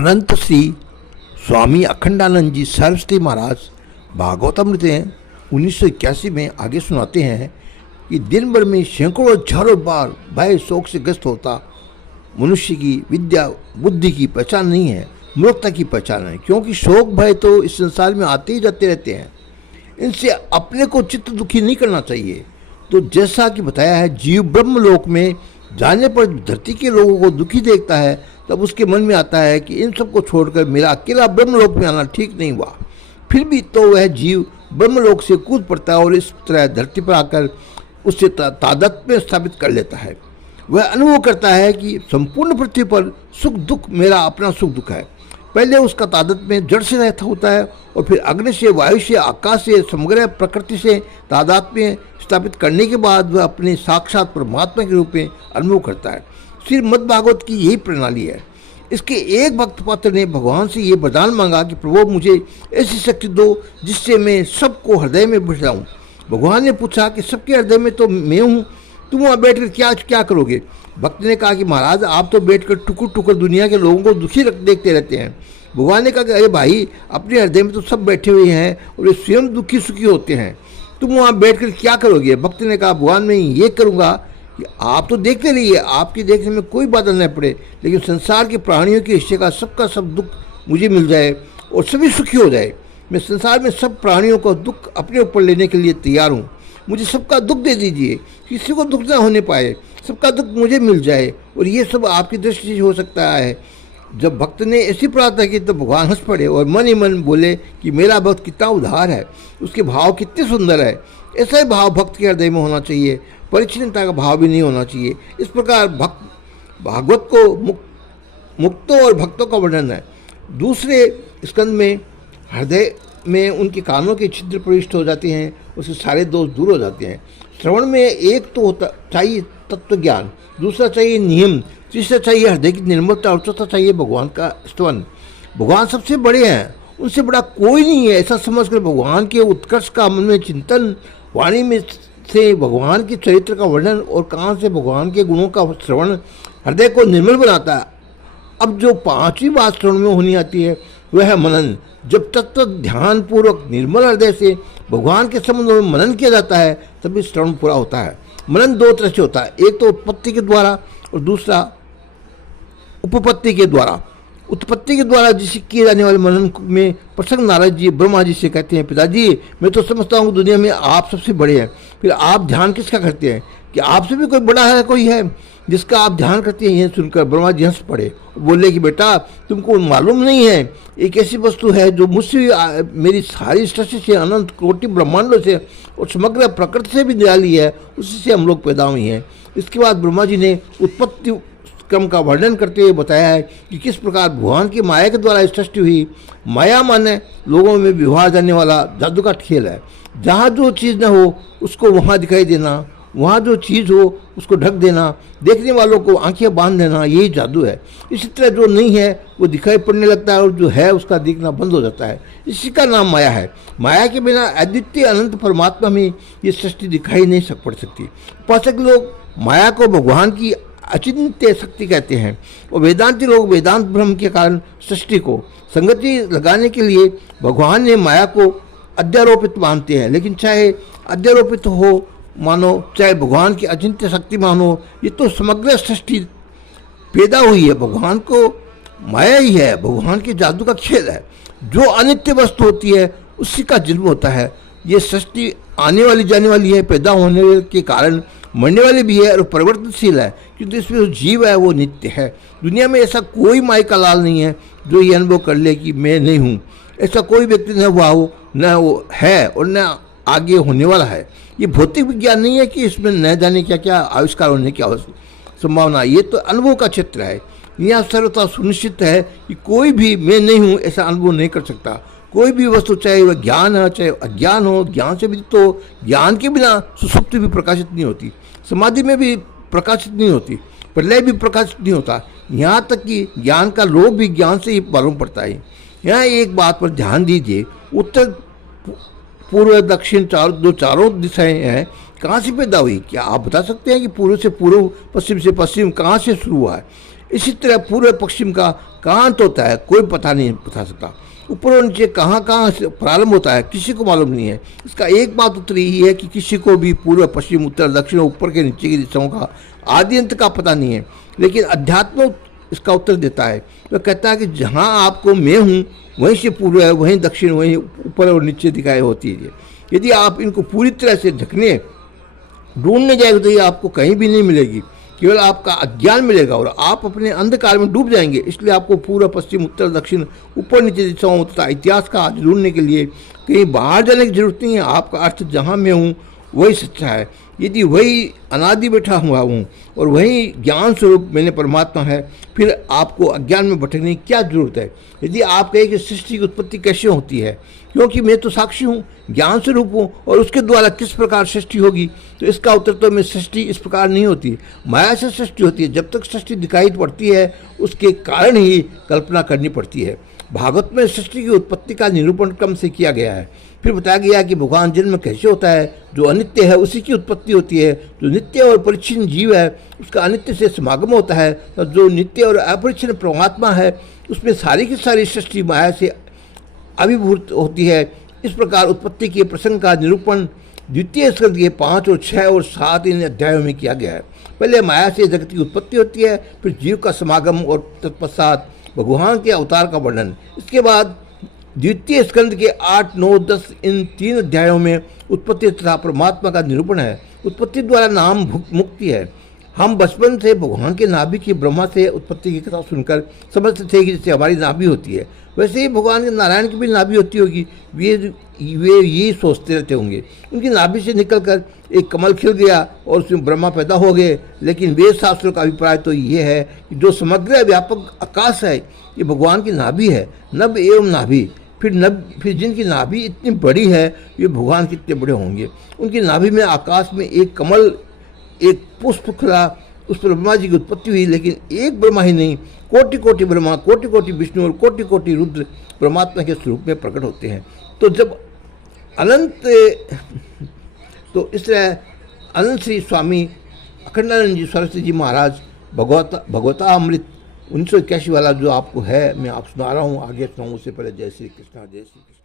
अनंत श्री स्वामी अखंडानंद जी सरस्वती महाराज भागवतामृत 1981 में आगे सुनाते हैं कि दिन भर में सैकड़ों हजारों बार भय शोक से ग्रस्त होता मनुष्य की विद्या बुद्धि की पहचान नहीं है, मूर्खता की पहचान है। क्योंकि शोक भय तो इस संसार में आते ही जाते रहते हैं, इनसे अपने को चित्त दुखी नहीं करना चाहिए। तो जैसा कि बताया है, जीव ब्रह्मलोक में जाने पर धरती के लोगों को दुखी देखता है, तब उसके मन में आता है कि इन सबको छोड़कर मेरा अकेला ब्रह्मलोक में आना ठीक नहीं हुआ। फिर भी तो वह जीव ब्रह्मलोक से कूद पड़ता है और इस तरह धरती पर आकर उससे तादात्म्य स्थापित कर लेता है। वह अनुभव करता है कि संपूर्ण पृथ्वी पर सुख दुख मेरा अपना सुख दुख है। पहले उसका तादात्म्य जड़ से रहता होता है और फिर अग्नि से, वायु से, आकाश से, समग्र प्रकृति से तादात्म्य स्थापित करने के बाद वह अपने साक्षात परमात्मा के रूप में अनुभव करता है। श्रीमद् भागवत की यही प्रणाली है। इसके एक भक्त पात्र ने भगवान से ये वरदान मांगा कि प्रभु मुझे ऐसी शक्ति दो जिससे मैं सबको हृदय में बिठा जाऊँ। भगवान ने पूछा कि सबके हृदय में तो मैं हूँ, तुम वहाँ बैठकर क्या करोगे? भक्त ने कहा कि महाराज आप तो बैठकर टुकुर टुकुर दुनिया के लोगों को दुखी देखते रहते हैं। भगवान ने कहा कि अरे भाई, अपने हृदय में तो सब बैठे हुए हैं और वे स्वयं दुखी सुखी होते हैं, तुम वहाँ बैठकर क्या करोगे? भक्त ने कहा भगवान मैं ये करूँगा कि आप तो देखते रहिए, आपके देखने में कोई बादल न पड़े, लेकिन संसार के प्राणियों के हिस्से का सबका सब दुख मुझे मिल जाए और सभी सुखी हो जाए। मैं संसार में सब प्राणियों का दुख अपने ऊपर लेने के लिए तैयार हूँ। मुझे सबका दुख दे दीजिए, किसी को दुख न होने पाए, सबका दुख मुझे मिल जाए, और ये सब आपकी दृष्टि से हो सकता है। जब भक्त ने ऐसी प्रार्थना की तो भगवान हंस पड़े और मन ही मन बोले कि मेरा भक्त कितना उदार है, उसके भाव कितने सुंदर है। ऐसा ही भाव भक्त के हृदय में होना चाहिए, परिच्छिन्नता का भाव भी नहीं होना चाहिए। इस प्रकार भागवत को मुक्तों और भक्तों का वर्णन है। दूसरे स्कंद में हृदय में उनके कानों के छिद्र प्रविष्ट हो जाते हैं, उससे सारे दोष दूर हो जाते हैं। श्रवण में एक तो होता चाहिए तत्व ज्ञान, दूसरा चाहिए नियम, तीसरा चाहिए हृदय की निर्मलता और चौथा चाहिए भगवान का स्तवन। भगवान सबसे बड़े हैं, उनसे बड़ा कोई नहीं है, ऐसा समझकर भगवान के उत्कर्ष का मन में चिंतन, वाणी में से भगवान के चरित्र का वर्णन और कान से भगवान के गुणों का श्रवण हृदय को निर्मल बनाता है। अब जो पांचवी बात श्रवण में होनी आती है वह है मनन। जब तत्व ध्यान पूर्वक निर्मल हृदय से भगवान के संबंध में मनन किया जाता है तभी श्रवण पूरा होता है। मनन दो तरह से होता है, एक तो उत्पत्ति के द्वारा और दूसरा उपपत्ति के द्वारा। उत्पत्ति के द्वारा जिसे किए जाने वाले मनन में प्रसन्न नारद जी ब्रह्मा जी से कहते हैं, पिताजी मैं तो समझता हूँ दुनिया में आप सबसे बड़े हैं, फिर आप ध्यान किसका करते हैं? कि आपसे भी कोई बड़ा है, कोई है जिसका आप ध्यान करते हैं? यह सुनकर ब्रह्मा जी हंस पड़े, बोले कि बेटा तुमको मालूम नहीं है, एक ऐसी वस्तु है जो मुझसे, मेरी सारी सृष्टि से, अनंत कोटि ब्रह्मांडों से और समग्र प्रकृति से भी निराली है, उसी से हम लोग पैदा हुए हैं। इसके बाद ब्रह्मा जी ने उत्पत्ति क्रम का वर्णन करते हुए बताया है कि किस प्रकार भगवान की माया के द्वारा सृष्टि हुई। माया माने लोगों में व्यवहार जाने वाला जादू का खेल है। जहाँ जो चीज़ न हो उसको वहाँ दिखाई देना, वहाँ जो चीज़ हो उसको ढक देना, देखने वालों को आंखें बांध देना, यही जादू है। इसी तरह जो नहीं है वो दिखाई पड़ने लगता है और जो है उसका दिखना बंद हो जाता है। इसी का नाम माया है। माया के बिना अद्वितीय अनंत परमात्मा में ये सृष्टि दिखाई नहीं पड़ सकती। उपासक लोग माया को भगवान की अचिंत्य शक्ति कहते हैं और वेदांती लोग वेदांत ब्रह्म के कारण सृष्टि को संगति लगाने के लिए भगवान ने माया को अध्यारोपित मानते हैं। लेकिन चाहे अध्यारोपित हो मानो, चाहे भगवान की अचिंत्य शक्ति मानो, ये तो समग्र सृष्टि पैदा हुई है, भगवान को माया ही है, भगवान के जादू का खेल है। जो अनित्य वस्तु होती है उसी का जन्म होता है। ये सृष्टि आने वाली जाने वाली है, पैदा होने के कारण मरने वाली भी है और परिवर्तनशील है, क्योंकि इसमें जो जीव है वो नित्य है। दुनिया में ऐसा कोई माई का लाल नहीं है जो ये अनुभव कर ले कि मैं नहीं हूँ। ऐसा कोई व्यक्ति न हुआ हो, न वो है और न आगे होने वाला है। ये भौतिक विज्ञान नहीं है कि इसमें न जाने क्या क्या आविष्कार होने की संभावना। ये तो अनुभव का क्षेत्र है। यहाँ सर्वथा सुनिश्चित है कि कोई भी मैं नहीं हूँ ऐसा अनुभव नहीं कर सकता। कोई भी वस्तु, चाहे वह ज्ञान हो चाहे अज्ञान हो, ज्ञान से भी तो ज्ञान के बिना सुसुप्ति भी प्रकाशित नहीं होती, समाधि में भी प्रकाशित नहीं होती, प्रलय भी प्रकाशित नहीं होता। यहाँ तक कि ज्ञान का लोभ भी ज्ञान से ही मालूम पड़ता है। यहाँ एक बात पर ध्यान दीजिए, उत्तर पूर्व दक्षिण चारों दिशाएं हैं, कहाँ से पैदा हुई? क्या आप बता सकते हैं कि पूर्व से पूर्व, पश्चिम से पश्चिम कहाँ से शुरू हुआ है? इसी तरह पूर्व पश्चिम का कहाँ अंत होता है कोई पता नहीं बता सकता। ऊपर और नीचे कहाँ कहाँ से प्रारंभ होता है किसी को मालूम नहीं है। इसका एकमात्र उत्तर यही है कि किसी को भी पूर्व पश्चिम उत्तर दक्षिण ऊपर के नीचे की दिशाओं का आदि अंत का पता नहीं है। लेकिन अध्यात्म इसका उत्तर देता है। वह कहता है कि जहाँ आपको मैं हूँ वहीं से पूर्व है, वहीं दक्षिण, वहीं ऊपर और नीचे दिखाई होती है। यदि आप इनको पूरी तरह से ढकने ढूंढने जाएंगे तो ये आपको कहीं भी नहीं मिलेगी, केवल आपका अज्ञान मिलेगा और आप अपने अंधकार में डूब जाएंगे। इसलिए आपको पूर्व पश्चिम उत्तर दक्षिण ऊपर नीचे दिशाओं तथा इतिहास का आज ढूंढने के लिए कहीं बाहर जाने की जरूरत नहीं है। आपका अर्थ जहाँ मैं हूँ वही सच्चा है। यदि वही अनादि बैठा हुआ हूँ और वही ज्ञान स्वरूप मैंने परमात्मा है, फिर आपको अज्ञान में भटकने की क्या जरूरत है। यदि आप कहें कि सृष्टि की उत्पत्ति कैसे होती है, क्योंकि मैं तो साक्षी हूँ, ज्ञान स्वरूप हूँ, और उसके द्वारा किस प्रकार सृष्टि होगी, तो इसका उत्तर तो मैं सृष्टि इस प्रकार नहीं होती, माया से सृष्टि होती है। जब तक सृष्टि दिखाई पड़ती है उसके कारण ही कल्पना करनी पड़ती है। भागवत में सृष्टि की उत्पत्ति का निरूपण क्रम से किया गया है। फिर बताया गया कि भगवान जन्म कैसे होता है। जो अनित्य है उसी की उत्पत्ति होती है। जो नित्य और परिच्छिन्न जीव है उसका अनित्य से समागम होता है। तो जो नित्य और अपरिच्छिन्न परमात्मा है उसमें सारी की सारी सृष्टि माया से अभिभूत होती है। इस प्रकार उत्पत्ति के प्रसंग का निरूपण द्वितीय स्कंद के 5 और 6 और 7 इन अध्यायों में किया गया है। पहले माया से जगत की उत्पत्ति होती है, फिर जीव का समागम और तत्पश्चात भगवान के अवतार का वर्णन। इसके बाद द्वितीय स्कंद के 8, 9, 10 इन 3 अध्यायों में उत्पत्ति तथा परमात्मा का निरूपण है। उत्पत्ति द्वारा नाम मुक्ति है। हम बचपन से भगवान के नाभि की ब्रह्मा से उत्पत्ति की कथा सुनकर समझते थे कि जैसे हमारी नाभि होती है वैसे ही भगवान के नारायण की भी नाभि होती होगी। वे यही सोचते रहते होंगे। उनकी नाभि से निकलकर एक कमल खिल गया और उसमें ब्रह्मा पैदा हो गए। लेकिन वेद शास्त्रों का अभिप्राय तो ये है कि जो समग्र व्यापक आकाश है ये भगवान की नाभि है। नभ एवं नाभि, फिर जिनकी नाभि इतनी बड़ी है ये भगवान कितने बड़े होंगे। उनकी नाभि में आकाश में एक कमल, एक पुष्प खिला, उस पर ब्रह्मा जी की उत्पत्ति हुई। लेकिन एक ब्रह्मा ही नहीं, कोटि कोटि ब्रह्मा, कोटि कोटि विष्णु और कोटि कोटि रुद्र परमात्मा के स्वरूप में प्रकट होते हैं। तो जब अनंत तो इस तरह अनंत श्री स्वामी अखंडानंद जी सरस्वती जी महाराज भगवता अमृत 1981 वाला जो आपको है मैं आप सुना रहा हूँ, आगे सुनाऊँ। उससे पहले जय श्री कृष्ण, जय श्री कृष्ण।